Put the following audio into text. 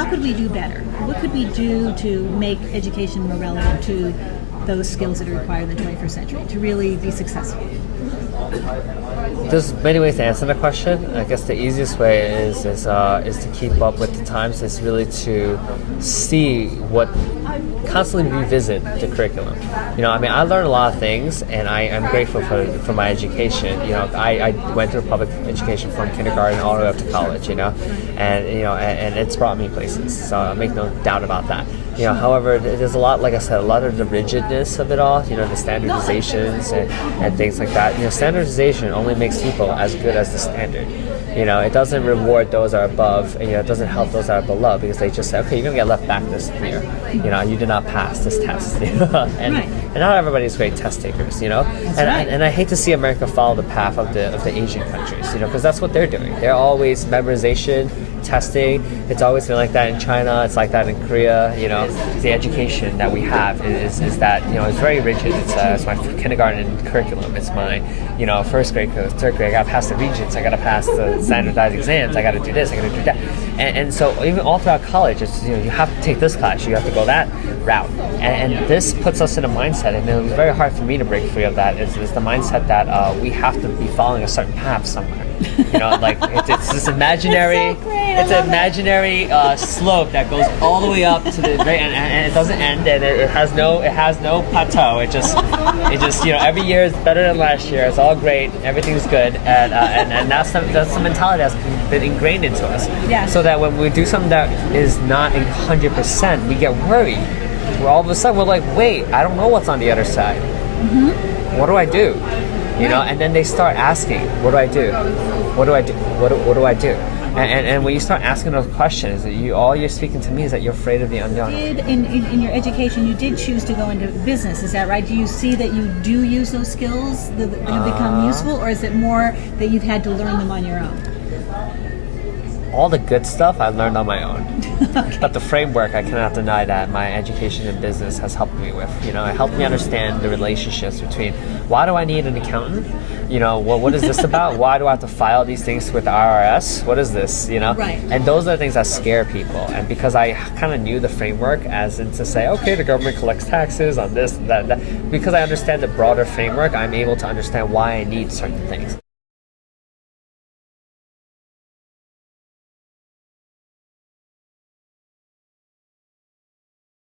how could we do better? What could we do to make education more relevant to those skills that are required in the 21st century to really be successful? There's many ways to answer the question. I guess the easiest way is to keep up with the times. Is really to see constantly revisit the curriculum. I mean, I learned a lot of things, and I'm grateful for my education. I went through public education from kindergarten all the way up to college. And it's brought me places. So I make no doubt about that. However, there's a lot, like I said, a lot of the rigidness of it all, the standardizations and things like that. Standardization only makes people as good as the standard. It doesn't reward those that are above, and it doesn't help those that are below, because they just say, okay, you're going to get left back this year. You did not pass this test. And not everybody's great test takers, And I hate to see America follow the path of the Asian countries, because that's what they're doing. They're always memorization, testing. It's always been like that in China. It's like that in Korea. The education that we have is that it's very rigid. It's my kindergarten curriculum. It's my first grade, third grade. I got to pass the regents. I got to pass the standardized exams. I got to do this. I got to do that. And so even all throughout college, it's you have to take this class. You have to go that route. And this puts us in a mindset, and it was very hard for me to break free of that. Is the mindset that we have to be following a certain path somewhere. Like it's this imaginary. It's an imaginary slope that goes all the way up to the very end, and it doesn't end, and it has no plateau. It just every year is better than last year. It's all great. Everything's good, and that's the mentality that's been ingrained into us. Yeah. So that when we do something that is not 100%, we get worried. Where all of a sudden we're like, wait, I don't know what's on the other side. Mm-hmm. What do I do? And then they start asking, what do I do? What do I do? What do I do? And when you start asking those questions, all you're speaking to me is that you're afraid of the unknown. In your education, you did choose to go into business. Is that right? Do you see that you do use those skills that have become useful, or is it more that you've had to learn them on your own? All the good stuff I learned on my own. Okay. But the framework, I cannot deny that my education in business has helped me with. It helped me understand the relationships between why do I need an accountant? What is this about? Why do I have to file these things with the IRS? What is this? Right. And those are the things that scare people. And because I kind of knew the framework, as in to say, okay, the government collects taxes on this, that. Because I understand the broader framework, I'm able to understand why I need certain things.